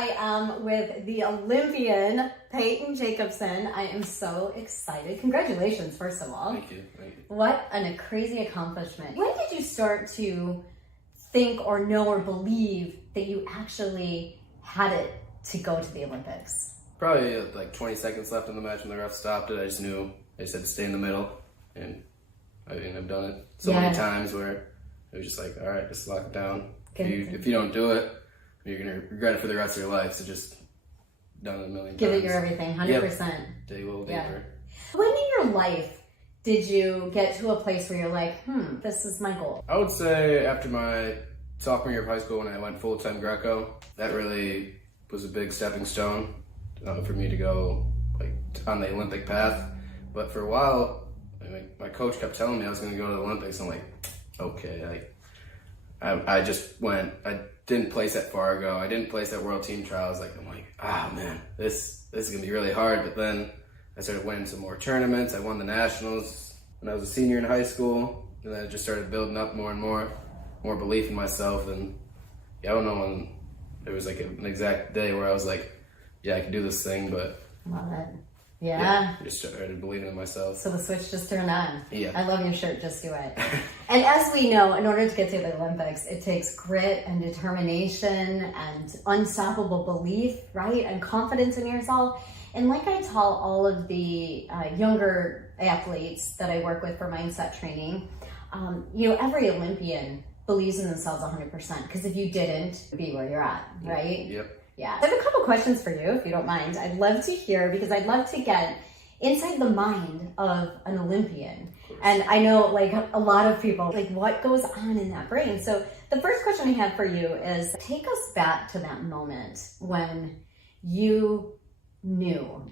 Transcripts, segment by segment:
I am with the Olympian Payton Jacobson. I am so excited. Congratulations, first of all. Thank you. Thank you. What a crazy accomplishment. When did you start to think or know or believe that you actually had it to go to the Olympics? Probably like 20 seconds left in the match when the ref stopped it. I just knew I just had to stay in the middle, and I've done it so many times where it was just like, all right, just lock it down. If you don't do it, you're gonna regret it for the rest of your life. So just done it a million times. Give it your everything, 100%. Yep. Dig a little deeper. When in your life did you get to a place where you're like, this is my goal? I would say after my sophomore year of high school when I went full-time Greco, that really was a big stepping stone for me to go like on the Olympic path. But for a while, my coach kept telling me I was going to go to the Olympics. I'm like, okay. I just went. I didn't place at Fargo. I didn't place at World Team Trials. I'm like, man, this is going to be really hard. But then I started winning some more tournaments. I won the nationals when I was a senior in high school. And then I just started building up more and more belief in myself. And I don't know when there was like an exact day where I was like, yeah, I can do this thing, but love it. Yeah. I just started believing in myself. So the switch just turned on. Yeah. I love your shirt, Just Do It. And as we know, in order to get to the Olympics, it takes grit and determination and unstoppable belief, right? And confidence in yourself. And like I tell all of the younger athletes that I work with for mindset training, every Olympian believes in themselves 100%. Because if you didn't, you'd be where you're at, right? Yep. Yeah. I have a couple questions for you, if you don't mind. I'd love to hear, because I'd love to get inside the mind of an Olympian. And I know, like, a lot of people, like, what goes on in that brain? So the first question I have for you is, take us back to that moment when you knew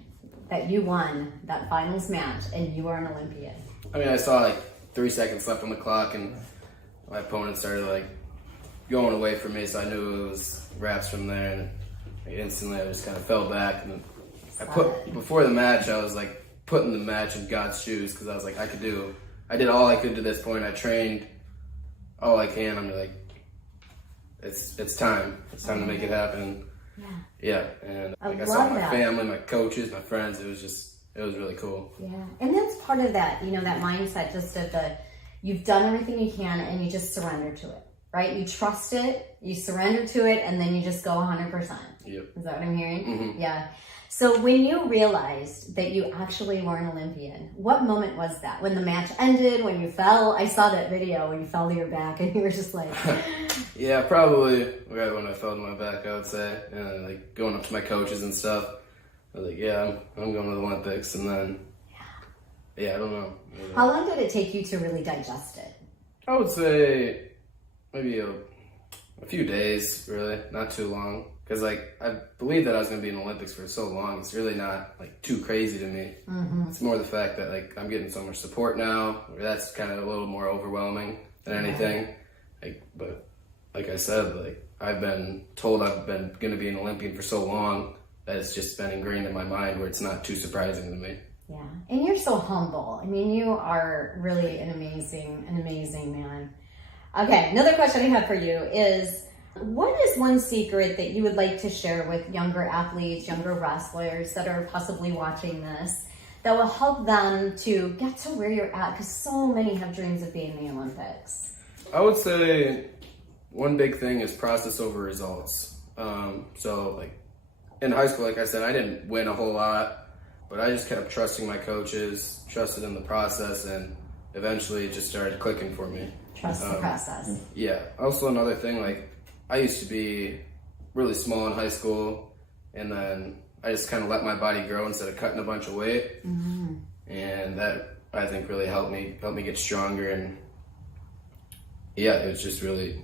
that you won that finals match and you are an Olympian. I mean, I saw like 3 seconds left on the clock, and my opponent started like going away from me, so I knew it was wraps from there. And instantly I just kind of fell back, and before the match I was like putting the match in God's shoes, because I was like, I did all I could to this point. I trained all I can. I'm like, it's time to make it happen. Yeah. And I saw my family, my coaches, my friends. It was really cool. Yeah. And that's part of that, that mindset, just of you've done everything you can and you just surrender to it. Right? You trust it, you surrender to it, and then you just go 100%. Yep. Is that what I'm hearing? Mm-hmm. Yeah. So when you realized that you actually were an Olympian, what moment was that? When the match ended, when you fell? I saw that video when you fell to your back and you were just like... Yeah, probably right when I fell to my back, I would say. And like going up to my coaches and stuff. I was like, yeah, I'm going to the Olympics. And then, I don't know. How long did it take you to really digest it? I would say maybe a few days, really, not too long. Because like I believed that I was going to be in the Olympics for so long. It's really not like too crazy to me. Mm-hmm. It's more the fact that like I'm getting so much support now. That's kind of a little more overwhelming than anything. But like I said, like I've been told I've been going to be an Olympian for so long that it's just been ingrained in my mind where it's not too surprising to me. Yeah, and you're so humble. I mean, you are really an amazing man. Okay, another question I have for you is, what is one secret that you would like to share with younger athletes, younger wrestlers that are possibly watching this, that will help them to get to where you're at? Because so many have dreams of being in the Olympics. I would say one big thing is process over results. So like in high school, like I said, I didn't win a whole lot, but I just kept trusting my coaches, trusted in the process, and eventually it just started clicking for me. Trust the process. Yeah. Also another thing, like I used to be really small in high school, and then I just kind of let my body grow instead of cutting a bunch of weight. Mm-hmm. And that I think really helped me get stronger, and it just really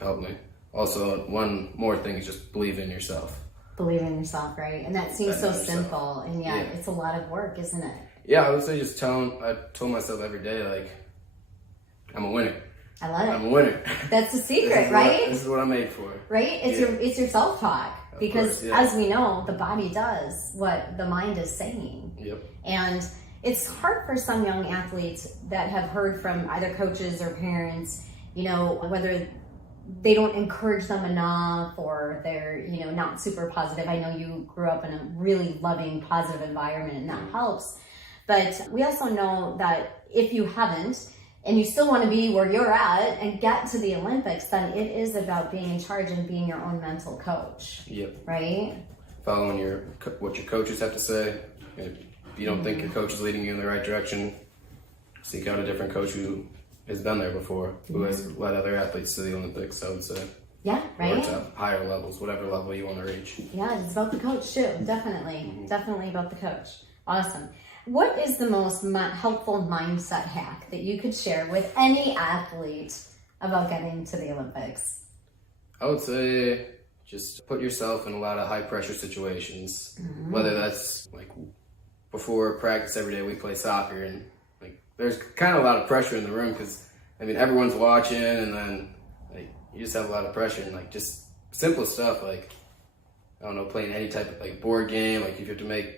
helped me. Also, one more thing is just believe in yourself. Believe in yourself, right? And that seems so simple, and it's a lot of work, isn't it? Yeah, I would say I told myself every day, like, I'm a winner. I love it. I'm a winner. That's the secret, right? This is what I'm made for. Right? It's your self-talk. Because as we know, the body does what the mind is saying. Yep. And it's hard for some young athletes that have heard from either coaches or parents, whether they don't encourage them enough, or they're, not super positive. I know you grew up in a really loving, positive environment, and that helps. But we also know that if you haven't, and you still want to be where you're at and get to the Olympics, then it is about being in charge and being your own mental coach. Yep. Right? Following what your coaches have to say. If you don't think your coach is leading you in the right direction, seek out a different coach who has been there before, who has led other athletes to the Olympics, I would say. Yeah, right? Or to higher levels, whatever level you want to reach. Yeah, it's about the coach too. Definitely. Definitely about the coach. Awesome. What is the most helpful mindset hack that you could share with any athlete about getting to the Olympics? I would say just put yourself in a lot of high pressure situations, whether that's like before practice every day we play soccer, and like there's kind of a lot of pressure in the room because everyone's watching, and then like you just have a lot of pressure, and like just simple stuff like, I don't know, playing any type of like board game, like if you have to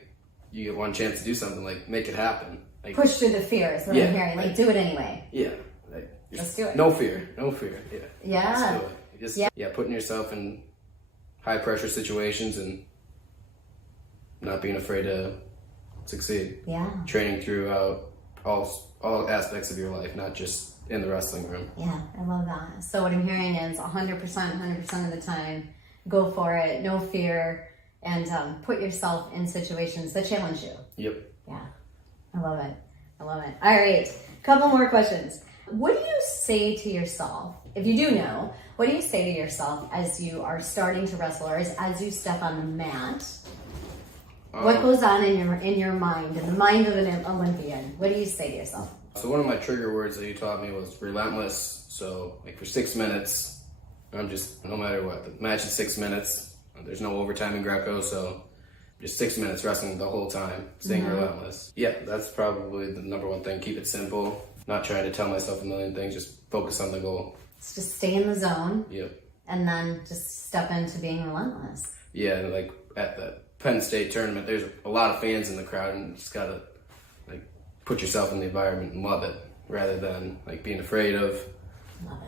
you get one chance to do something, like make it happen. Like, push through the fear is what I'm hearing. Like do it anyway. Yeah. Like, let's do it. No fear. Yeah. Yeah. Let's do it. Just putting yourself in high pressure situations and not being afraid to succeed. Yeah. Training throughout all aspects of your life, not just in the wrestling room. Yeah, I love that. So what I'm hearing is 100% of the time, go for it, no fear, and put yourself in situations that challenge you. Yep. Yeah, I love it. All right, couple more questions. What do you say to yourself, if you do know, what do you say to yourself as you are starting to wrestle, or as you step on the mat? What goes on in your mind, in the mind of an Olympian? What do you say to yourself? So one of my trigger words that you taught me was relentless. So like for 6 minutes, I'm just, no matter what, the match is 6 minutes. There's no overtime in Greco, so just 6 minutes wrestling the whole time, staying relentless. Yeah, that's probably the number one thing. Keep it simple. Not trying to tell myself a million things. Just focus on the goal. It's just stay in the zone. Yep. And then just step into being relentless. Yeah, and like at the Penn State tournament, there's a lot of fans in the crowd, and you just gotta like put yourself in the environment and love it, rather than like being afraid of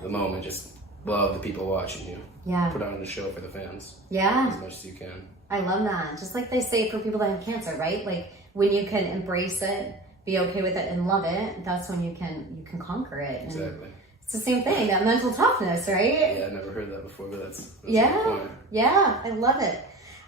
the moment. Just love the people watching you. Yeah. Put on a show for the fans. Yeah. As much as you can. I love that. Just like they say for people that have cancer, right? Like when you can embrace it, be okay with it, and love it, that's when you can conquer it. And exactly. it's the same thing, that mental toughness, right? Yeah, I never heard that before, but that's a yeah. good point. Yeah, I love it.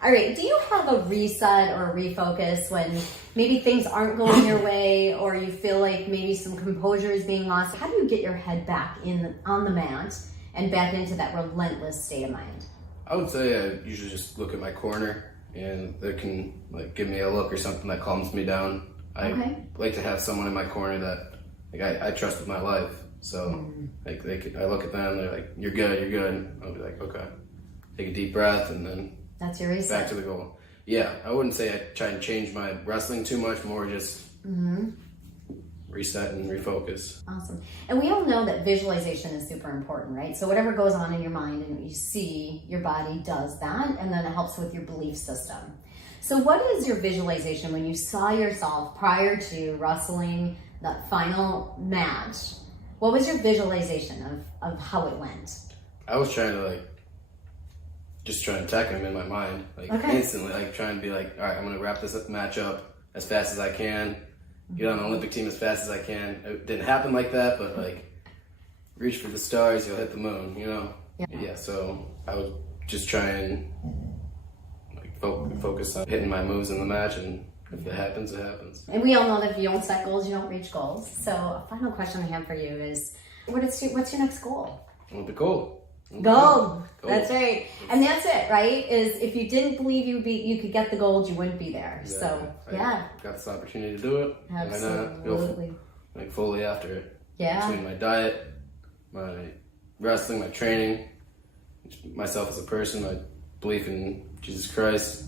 All right, do you have a reset or a refocus when maybe things aren't going your way, or you feel like maybe some composure is being lost? How do you get your head back on the mat and back into that relentless state of mind? I would say I usually just look at my corner, and they can like give me a look or something that calms me down. I like to have someone in my corner that like I trust with my life. So like I look at them, they're like, "You're good, you're good." I'll be like, "Okay." Take a deep breath, and then that's your reset. Back to the goal. Yeah, I wouldn't say I try and change my wrestling too much. More just reset and refocus. Awesome. And we all know that visualization is super important, right? So whatever goes on in your mind and you see, your body does that, and then it helps with your belief system. So what is your visualization when you saw yourself prior to wrestling that final match? What was your visualization of how it went? I was trying to just trying to attack him in my mind, instantly, trying to be like, all right, I'm going to wrap this match up as fast as I can, get on the Olympic team as fast as I can. It didn't happen like that, but reach for the stars, you'll hit the moon, you know? Yeah, so I would just try and focus on hitting my moves in the match, and if it happens, it happens. And we all know that if you don't set goals, you don't reach goals. So a final question I have for you is, what's your next goal? Olympic gold. Gold. That's right. And that's it, right? Is if you didn't believe you could get the gold, you wouldn't be there. Yeah, so, I got this opportunity to do it. Absolutely. Why not go fully after it? Yeah. Between my diet, my wrestling, my training, myself as a person, my belief in Jesus Christ,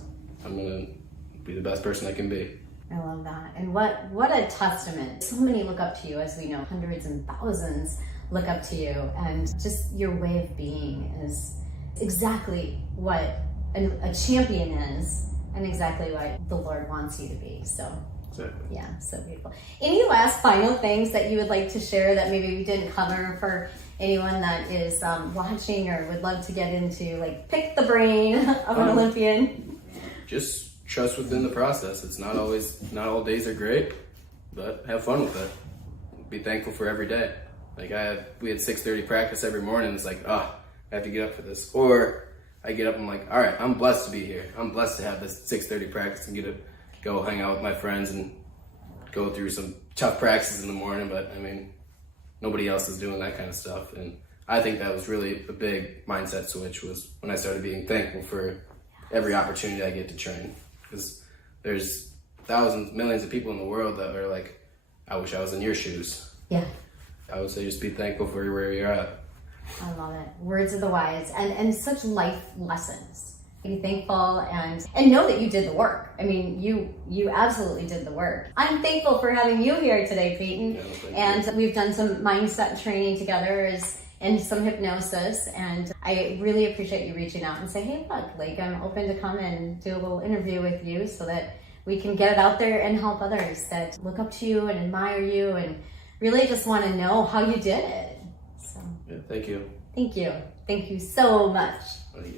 I'm going to be the best person I can be. I love that. And what a testament. So many look up to you, as we know, hundreds and thousands look up to you, and just your way of being is exactly what a champion is, and exactly what the Lord wants you to be. So exactly. Yeah, so beautiful. Any last final things that you would like to share that maybe we didn't cover for anyone that is watching or would love to get into, like, pick the brain of an Olympian? Just trust within the process. It's not all days are great, but have fun with it. Be thankful for every day. Like we had 6:30 practice every morning. It's like, I have to get up for this. Or I get up and I'm like, all right, I'm blessed to be here. I'm blessed to have this 6:30 practice and get to go hang out with my friends and go through some tough practices in the morning. But I mean, nobody else is doing that kind of stuff. And I think that was really a big mindset switch, was when I started being thankful for every opportunity I get to train. Because there's thousands, millions of people in the world that are like, I wish I was in your shoes. Yeah. I would say just be thankful for where you're at. I love it. Words of the wise, and such life lessons. Be thankful and know that you did the work. I mean, you absolutely did the work. I'm thankful for having you here today, Payton. Yeah, and we've done some mindset training together and some hypnosis, and I really appreciate you reaching out and saying, hey, look, like, I'm open to come and do a little interview with you so that we can get it out there and help others that look up to you and admire you and really just want to know how you did it. So yeah, thank you. Thank you. Thank you so much. Thank you.